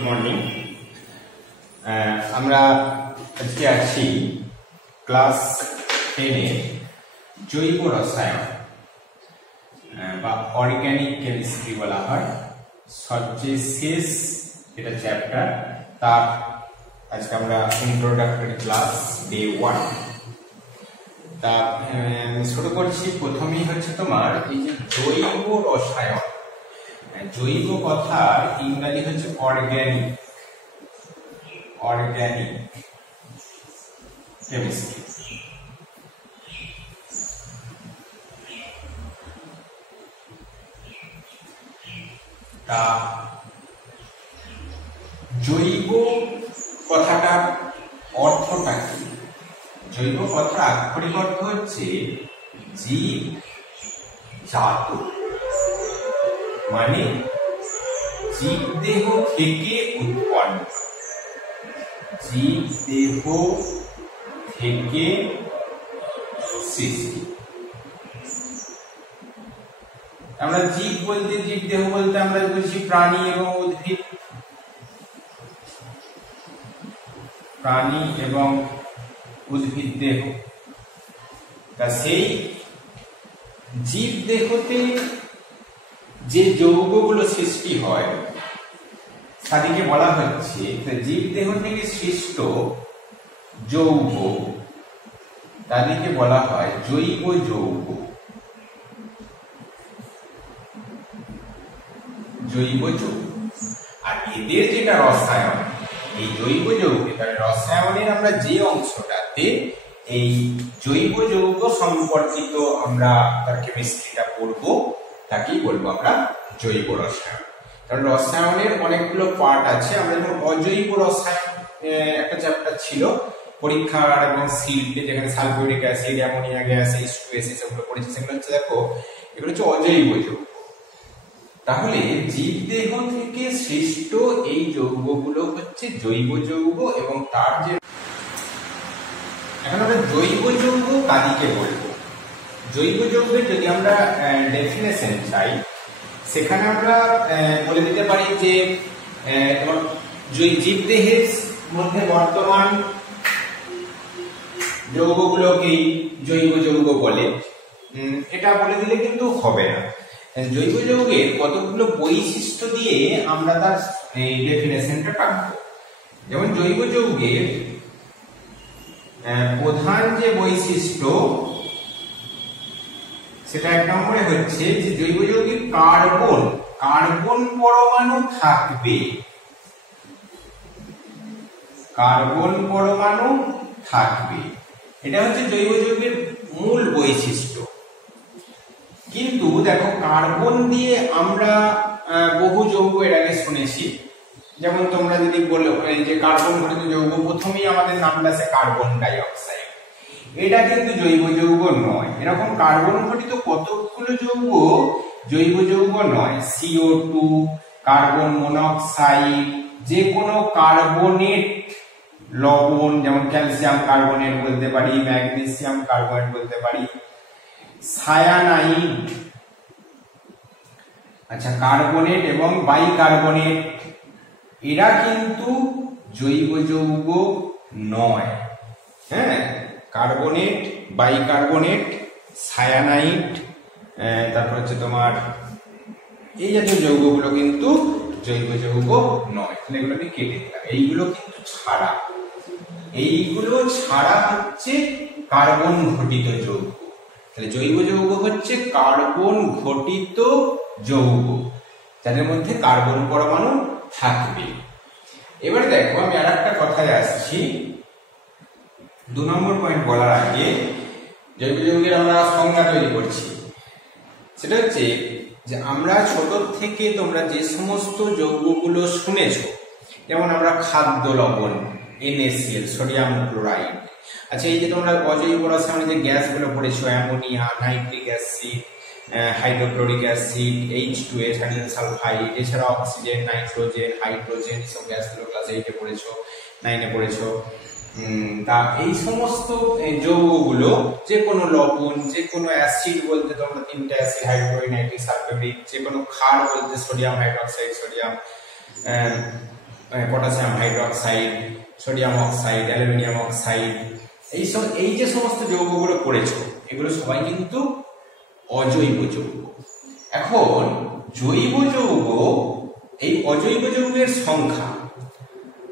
Good morning. আমরা আজকে আছি ক্লাস 10 এর জৈব রসায়ন বা অর্গানিক কেমিস্ট্রি বলা হয়, সবচেয়ে শেষ এটা চ্যাপ্টার। তার আজকে আমরা ইন্ট্রোডাক্টরি ক্লাস ডে 1 তা শুরু করছি। প্রথমেই হচ্ছে তোমার এই যে জৈব রসায়ন, জৈব কথার ইংরেজি হচ্ছে অর্গানিক, অর্গানিক কেমিস্ট্রি। তা জৈব কথাটার অর্থটা কি? জৈব কথার আক্ষরিক অর্থ হচ্ছে জীব জাত, মানে জীব দেহ থেকে উৎপন্ন, জীব দেহ থেকে সৃষ্টি। আমরা জীব বলতে, জীব দেহ বলতে আমরা বুঝি প্রাণী এবং উদ্ভিদ, প্রাণী এবং উদ্ভিদ দেহ। তা সেই জীব দেহতে যে যৌগগুলো সৃষ্টি হয় তাদেরকে বলা হচ্ছে, জীব দেহ থেকে সৃষ্ট যৌগ তাদেরকে বলা হয় জৈব যৌগ, জৈব যৌগ। আর এদের যেটা রসায়ন, এই জৈব যৌগে তার রসায়নের আমরা যে অংশটাতে এই জৈব যৌগ সম্পর্কিত আমরা তার কেমিস্ট্রিটা পড়বো তাকেই বলবো আমরা জৈব রসায়ন। কারণ রসায়নের অনেকগুলো পার্ট আছে। আমরা যেমন অজৈব রসায়ন একটা চ্যাপ্টার ছিল পরীক্ষার এবং শিল্পে, যেখানে sulphuric acid, ammonia gas, H2S এগুলো পড়েছে, সেগুলো হচ্ছে দেখো এগুলো হচ্ছে অজৈব যৌগ। তাহলে জীব দেহ থেকে সৃষ্ট এই যৌগগুলো হচ্ছে জৈব যৌগ। এবং তার যে এখন আমরা জৈব যৌগ কাদিকে বলবো, জৈব যৌগের যদি আমরা ডেফিনেশন চাই, সেখানে আমরা বলে দিতে পারি যে জীব দেহের মধ্যে বর্তমান যৌগগুলোকেই জৈব যৌগ বলে। এটা বলে দিলে কিন্তু হবে না। জৈব যৌগের কতগুলো বৈশিষ্ট্য দিয়ে আমরা তার ডেফিনেশনটা টানবো। যেমন জৈব যৌগের প্রধান যে বৈশিষ্ট্য, সেটা এক নম্বরে হচ্ছে যে জৈব যৌগে কার্বন, কার্বন পরমাণু থাকবে, কার্বন পরমাণু থাকবে। এটা হচ্ছে জৈব যৌগের মূল বৈশিষ্ট্য। কিন্তু দেখো কার্বন দিয়ে আমরা বহু যৌগ এর আগে শুনেছি। যেমন তোমরা যদি বলো যে কার্বন ঘটিত যৌগ, প্রথমেই আমাদের নামটা আছে কার্বন ডাই অক্সাইড, এটা কিন্তু জৈব যৌগ নয়। এরকম কার্বন ঘটিত কতগুলো যৌগ জৈব যৌগ নয়। CO2, কার্বন মনোক্সাইড, যে কোনো কার্বনেট লবণ, যেমন ক্যালসিয়াম কার্বনেট বলতে পারি, ম্যাগনেসিয়াম কার্বনেট বলতে পারি, সায়ানাইড, আচ্ছা কার্বনেট এবং বাইকার্বনেট, এরা কিন্তু জৈব যৌগ নয়। হ্যাঁ, কার্বনেট, বাইকার্বনেট, সায়ানাইড, তারপর হচ্ছে তোমার এই জাতীয় যৌগগুলো কিন্তু জৈব যৌগ নয়। তাহলে এগুলো আমি কেটে দিলাম। এইগুলো কিন্তু ছাড়া, এইগুলো ছাড়া হচ্ছে কার্বন ঘটিত যৌগ। তাহলে জৈব যৌগ হচ্ছে কার্বন ঘটিত যৌগ, যাদের মধ্যে কার্বন পরমাণু থাকবে। এবার দেখো আমি আর একটা কথায় আসছি। 2 নম্বর পয়েন্ট বলার আগে জৈব যৌগের আমরা সংজ্ঞা তৈরি করছি। সেটা হচ্ছে যে আমরা ছোট থেকে তোমরা যে সমস্ত যৌগগুলো শুনেছো, যেমন আমরা খাদ্য লবণ, NaCl, সোডিয়াম ক্লোরাইড, আচ্ছা এই যে তোমরা অজৈব রসায়নে যে গ্যাসগুলো পড়েছো, ammonia, nitric acid, hydrochloric acid, H2S, hydrogen sulphide, এছাড়া অক্সিজেন, নাইট্রোজেন, হাইড্রোজেন, এইসব গ্যাসগুলো ক্লাস 8-এ পড়েছো, 9-এ পড়েছো। তা এই সমস্ত যৌগগুলো, যে কোনো লবণ, যে কোনো অ্যাসিড বলতে তোমরা 3টে অ্যাসিড, হাইড্রোক্লোরিক, নাইট্রিক, সালফিউরিক, যে কোনো ক্ষার বলতে sodium hydroxide, sodium potassium hydroxide, sodium oxide, aluminium oxide, এই যে সমস্ত যৌগগুলো পড়েছো এগুলো সবাই কিন্তু অজৈব যৌগ। এখন জৈব যৌগ, এই অজৈব যৌগের সংখ্যা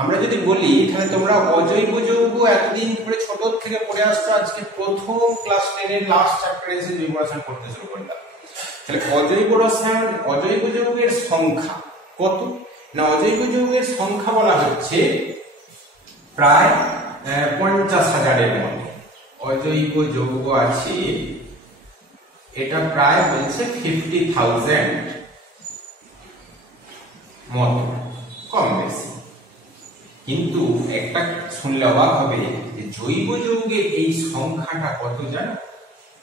আমরা যদি বলি তাহলে তোমরা অজৈব যৌগ এতদিন ধরে ছোট থেকে পড়ে আসছো, আজকে প্রথম ক্লাস 10 এর লাস্ট চ্যাপ্টারে এসে জৈব রসায়ন পড়তে শুরু করলাম। তাহলে অজৈব যৌগের সংখ্যা কত না, অজৈব যৌগের সংখ্যা বলা হচ্ছে প্রায় 50,000-এর মধ্যে অজৈব যৌগ আছে। এটা প্রায় বলছে 50,000 মতো, কম বেশি। কিন্তু একটা শুনলে অবাক হবে যে জৈব যৌগের এই সংখ্যাটা কত জানো?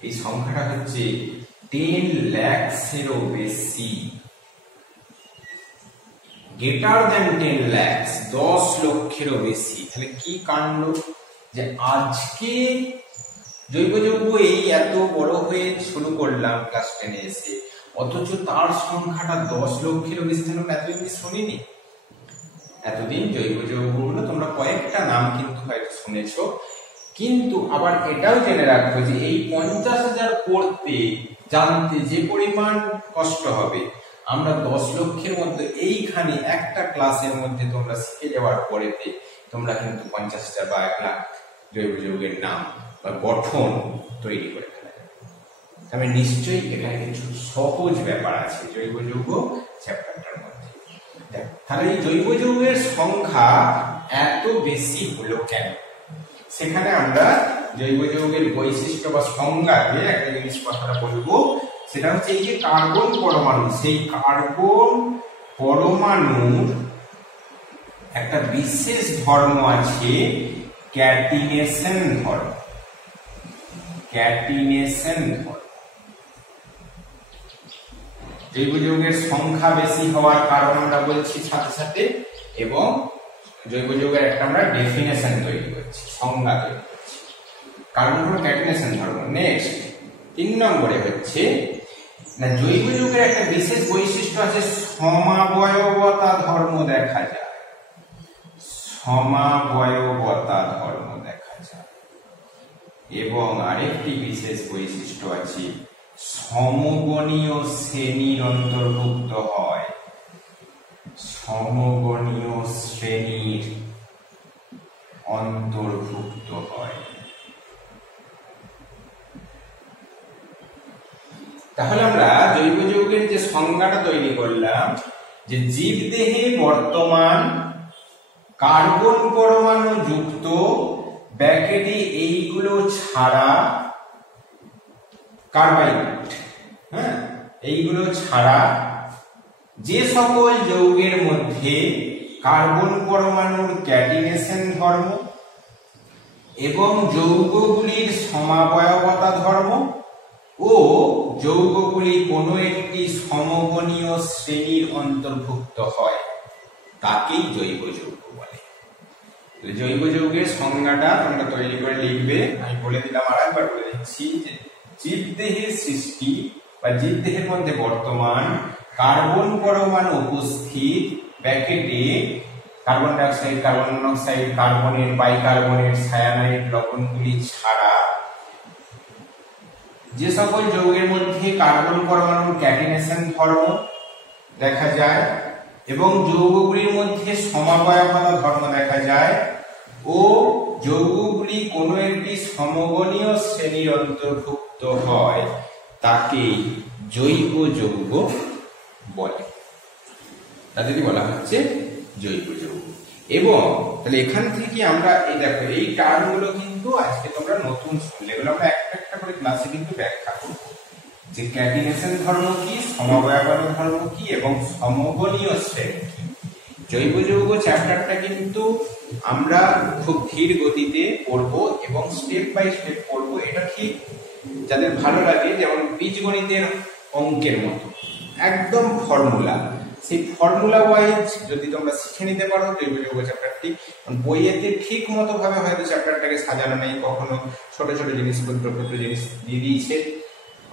এই সংখ্যাটা হচ্ছে 10 লাখেরও বেশি, গ্রেটার দ্যান 10 লাখ, 10 লক্ষেরও বেশি। তাহলে কি কাণ্ড যে আজকে জৈব যৌগ এই এত বড় হয়ে শুরু করলাম ক্লাস 10 এ এসে, অথচ তার সংখ্যাটা 10 লক্ষেরও বেশি। তাহলে এতদিন শুনিনি। এতদিন জৈব যৌগগুলো তোমরা কয়েকটা নাম কিন্তু হয়তো শুনেছো, কিন্তু আবার এটাও জেনে রাখবো যে এই 50,000 পড়তে জানতে যে পরিমাণ কষ্ট হবে, আমরা 10 লক্ষের মধ্যে এইখানে একটা ক্লাসের মধ্যে তোমরা শিখে যাওয়ার পরেতে তোমরা কিন্তু 50,000 বা 1 লাখ জৈব যৌগের নাম বা গঠন তৈরি করে ফেলা যাবে। তবে নিশ্চয়ই এখানে কিছু সহজ ব্যাপার আছে জৈব যৌগ চ্যাপ্টারটার মধ্যে। তাহলে এই জৈব যৌগের সংখ্যা এত বেশি হলো কেন? সেখানে আমরা জৈব যৌগের বৈশিষ্ট্য বা সংজ্ঞাতে একটা জিনিস কথাটা বলবো, সেটা হচ্ছে এই যে কার্বন পরমাণু, সেই কার্বন পরমাণুর একটা বিশেষ ধর্ম আছে, ক্যাটিনেশন ধর্ম। ক্যাটিনেশন ধর্ম জৈব যৌগের সংখ্যা বেশি হওয়ার কারণ আমরা বলছি সাথে সাথে, এবং জৈব যৌগের একটা আমরা ডেফিনেশন তৈরি করছি, সংজ্ঞা তৈরি করছি। কারণ হলো ক্যাটিনেশন ধর্ম। নেক্সট 3 নম্বরে হচ্ছে না, জৈব যৌগের একটা বিশেষ বৈশিষ্ট্য আছে, সমাবয়বতা ধর্ম দেখা যায়। সমাবয়বতা ধর্ম দেখা যায়। এবং আরেকটি বিশেষ বৈশিষ্ট্য আছে, সমগণীয় শ্রেণীর অন্তর্ভুক্ত হয়। সমগণীয় শ্রেণীর অন্তর্ভুক্ত হয়। তাহলে আমরা জৈব যৌগের যে সংজ্ঞাটা তৈরি করলাম, যে জীবদেহে বর্তমান কার্বন পরমাণু যুক্ত ব্যাকেটে এইগুলো ছাড়া কার্বাইড, এইগুলো ছাড়া যে সকল যৌগের মধ্যে কার্বন পরমাণুর ক্যাটিনেশন ধর্ম এবং যৌগগুলির সমাবয়বতা ধর্ম ও যৌগগুলি কোনো একটি সমগণীয় শ্রেণীর অন্তর্ভুক্ত হয়, তাকেই জৈব যৌগ বলে। জৈব যৌগের সংজ্ঞাটা তোমরা তৈরি করে লিখবে। আমি বলে দিলাম, আরেকবার বলে দিচ্ছি যে জীবদেহের সৃষ্টি বা জীবদেহের মধ্যে বর্তমান কার্বন পরমাণু উপস্থিত ব্যাকেটে carbon dioxide, carbon monoxide, carbonate, bicarbonate, cyanide লবণগুলি ছাড়া যে সকল যৌগের মধ্যে কার্বন পরমাণুর ক্যাটিনেশন ধর্ম দেখা যায় এবং যৌগগুলির মধ্যে সমাবয়বতা ধর্ম দেখা যায় ও যৌগগুলি কোনো একটি সমগণীয় শ্রেণীর অন্তর্ভুক্ত হয়, তাকেই জৈব যৌগ বলে। তাদেরই বলা হচ্ছে জৈব যৌগ। এবং তাহলে এখান থেকে আমরা এই দেখো এই টার্মগুলো কিন্তু আজকে তোমরা নতুন শুনলে, এগুলো আমরা একটা একটা করে ক্লাসে কিন্তু ব্যাখ্যা করব যে ক্যাটিনেশন ধর্ম কি, সমবয়বতা ধর্ম কি এবং সমগণীয় শ্রেণী কি। জৈব যৌগ চ্যাপ্টারটা কিন্তু আমরা খুব ধীর গতিতে পড়ব এবং স্টেপ বাই স্টেপ পড়ব। এটা ঠিক যাদের ভালো লাগে, যেমন বীজগণিতের অঙ্কের মতো একদম ফর্মুলা, সেই ফর্মুলা ওয়াইজ যদি তোমরা শিখে নিতে পারো জৈব যৌগ চ্যাপ্টারটি, বইয়েতে ঠিক মতো ভাবে হয়তো চ্যাপ্টারটাকে সাজানো নেই, কখনো ছোট ছোট জিনিস ক্ষুদ্র ক্ষুদ্র জিনিস দিয়ে দিয়েছে,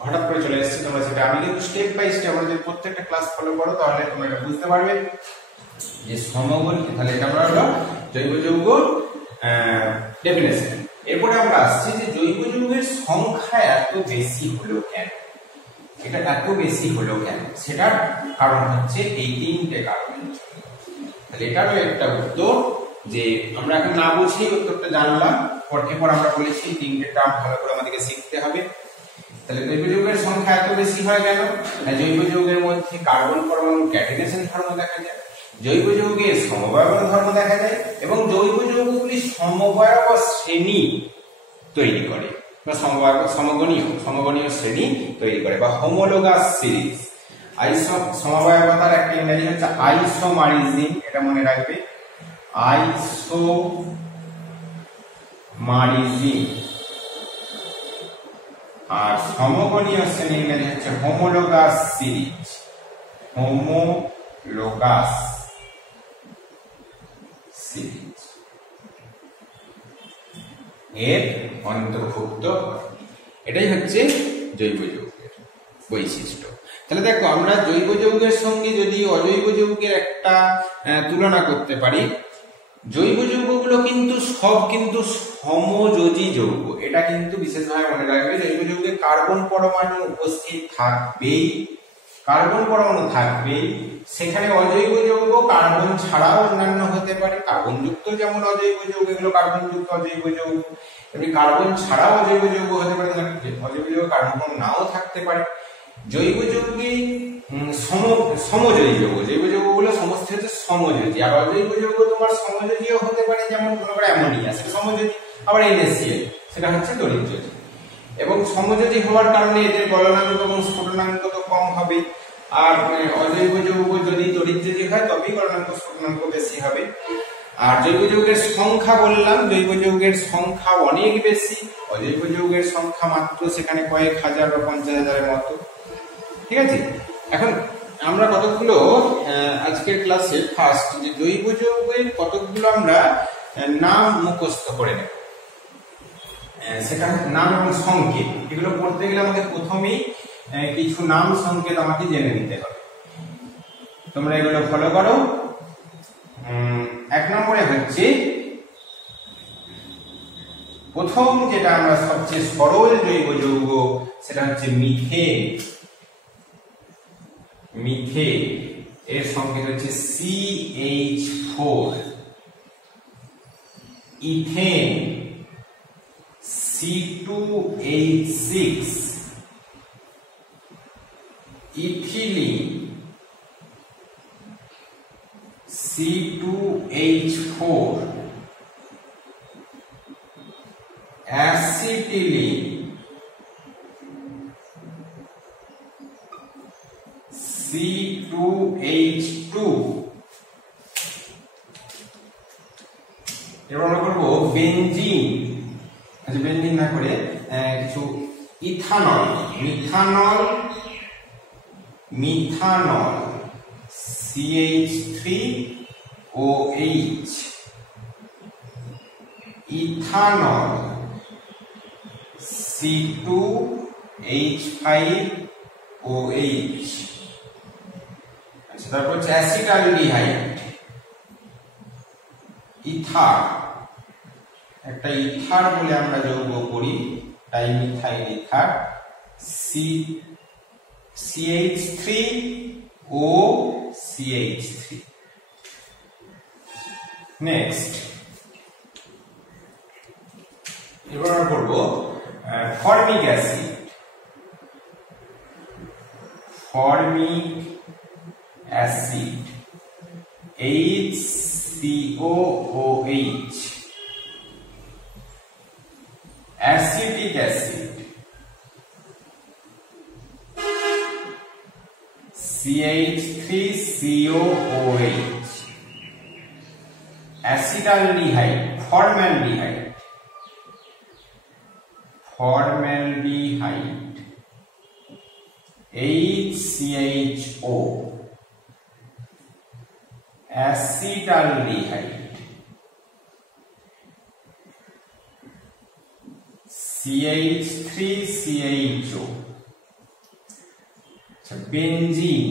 হঠাৎ করে চলে এসেছে তোমরা সেটা। আমি কিন্তু স্টেপ বাই স্টেপ আমরা যদি প্রত্যেকটা ক্লাস ফলো করো তাহলে তোমরা এটা বুঝতে পারবে। যে সমবল, তাহলে এটা আমরা হলো জৈব যৌগ ডেফিনেশন। এরপরে আমরা আসছি যে জৈব যৌগের সংখ্যা এত বেশি হলো কেন, এটা এত বেশি হলো কেন, সেটার কারণ হচ্ছে এই তিনটে কারণের জন্য। তাহলে এটারও একটা উত্তর, যে আমরা এখন না বুঝেই উত্তরটা জানলাম, এরপর আমরা বলেছি তিনটে টার্ম ভালো করে আমাদেরকে শিখতে হবে। তাহলে জৈব যৌগের সংখ্যা এত বেশি হয় কেন? জৈব যৌগের মধ্যে কার্বন পরমাণু ক্যাটিনেশন ধর্ম দেখা যায়, জৈব যৌগের সমবায়বন ধর্ম দেখা যায়, এবং জৈব যৌগগুলি সমবায়ব শ্রেণী তৈরি করে বা সমগণীয় শ্রেণী তৈরি করে বা হোমোলোগাস সিরিজ। সমবায়বতার একটা ইংরেজি হচ্ছে আইসোমারিজম, এটা মনে রাখবে, আইসোমারিজম। আর সমগণীয় শ্রেণী ইংরেজি হচ্ছে হোমোলোগাস সিরিজ, হোমোলোগাস সিরিজ এর অন্তর্ভুক্ত। এটাই হচ্ছে জৈব যৌগের বৈশিষ্ট্য। তাহলে দেখো, আমরা জৈব যৌগের সঙ্গে যদি অজৈব যৌগের একটা তুলনা করতে পারি, জৈব যৌগগুলো কিন্তু সব কিন্তু সমযোজী যৌগ, এটা কিন্তু বিশেষভাবে মনে রাখবে। জৈব যৌগে কার্বন পরমাণু উপস্থিত থাকবেই, কার্বন পরমাণু থাকবেই। সেখানে অজৈব যৌগ কার্বন ছাড়াও অন্যান্য হতে পারে, কার্বন যুক্ত যেমন অজৈব যৌগ, এগুলো কার্বন যুক্ত অজৈব যৌগ। এমনি কার্বন ছাড়াও অজৈব যৌগ হতে পারে, অজৈব যৌগ কার্বন নাও থাকতে পারে। জৈব যৌগে সমযোজী যৌগ, জৈব যৌগগুলো সমস্ত হচ্ছে সমযোজী। আর অজৈব যৌগ তোমার সমযোজীও হতে পারে, যেমন মনে করো অ্যামোনিয়া, সেটা সমযোজী। আবার NaCl, সেটা হচ্ছে তড়িৎযোজী। এবং সমযোজী হওয়ার কারণে এদের গলনাঙ্ক এবং স্ফুটনাঙ্ক তো কম হবে। আর অজৈব যৌগ যদি তড়িৎযোজী হয় তবেই গলনাঙ্ক স্ফুটনাঙ্ক বেশি হবে। আর জৈব যৌগের সংখ্যা বললাম, জৈব যৌগের সংখ্যা অনেক বেশি, অজৈব যৌগের সংখ্যা মাত্র সেখানে কয়েক হাজার বা 50,000-এর মতো। ঠিক আছে, এখন আমরা কতগুলো আজকের ক্লাসে ফার্স্ট যে জৈব যৌগের কতগুলো আমরা নাম মুখস্থ করে নেব। সেটা নাম এবং সংকেত, এগুলো পড়তে গেলে আমাদের প্রথমেই কিছু নাম সংকেত আমাকে জেনে নিতে হবে। তোমরা এগুলো ফলো করো। 1 নম্বরে হচ্ছে, প্রথম যেটা আমরা সবচেয়ে সরল জৈব যৌগ, সেটা হচ্ছে মিথেন। মিথেন এর সংকেত হচ্ছে CH4। Ethane C2H6। Ethylene C2H4। Acetylene C2H2। এবার আমরা করবো বেনজিন। আচ্ছা, বেনজিন না করে কিছু ethanol, methanol CH3OH। Ethanol C2H5OH। আচ্ছা, তারপর হচ্ছে অ্যাসিটালডিহাইড, ইথার। একটা ইথার বলে আমরা যৌগ করি, ডাইমিথাইল ইথার, CH3OCH3। নেক্সট, এবার আমরা করবো formic acid. Formic acid HCOOH। Acetic acid CH3COOH। Acetaldehyde, formaldehyde HCHO। Acetaldehyde CH3CHO। Benzene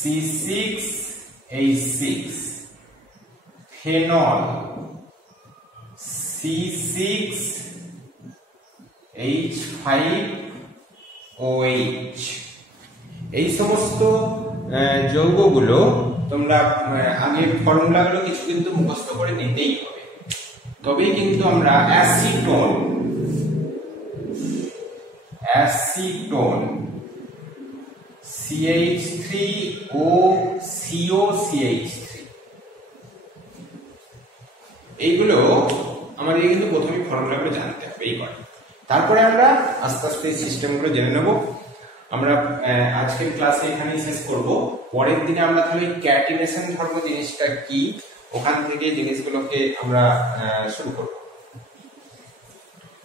C6H6, phenol C6H5OH। এই সমস্ত যৌগগুলো তোমরা আগে ফর্মুলাগুলো কিছু কিন্তু মুখস্থ করে নিতেই হবে, তবেই কিন্তু আমরা অ্যাসিটোন CH3OCOCH3 এইগুলো আমাদের কিন্তু প্রথমে ফর্মুলাগুলো জানতে হবে এই করে, তারপরে আমরা আস্তে আস্তে সিস্টেমগুলো জেনে নেব। আমরা আজকের ক্লাসে এখানেই শেষ করব। পরের দিনে আমরা তাহলে ক্যাটিনেশন ধর্ম জিনিসটা কি ওখান থেকে জিনিসগুলোকে আমরা শুরু করব।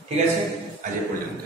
ঠিক আছে, আজ এ পর্যন্ত।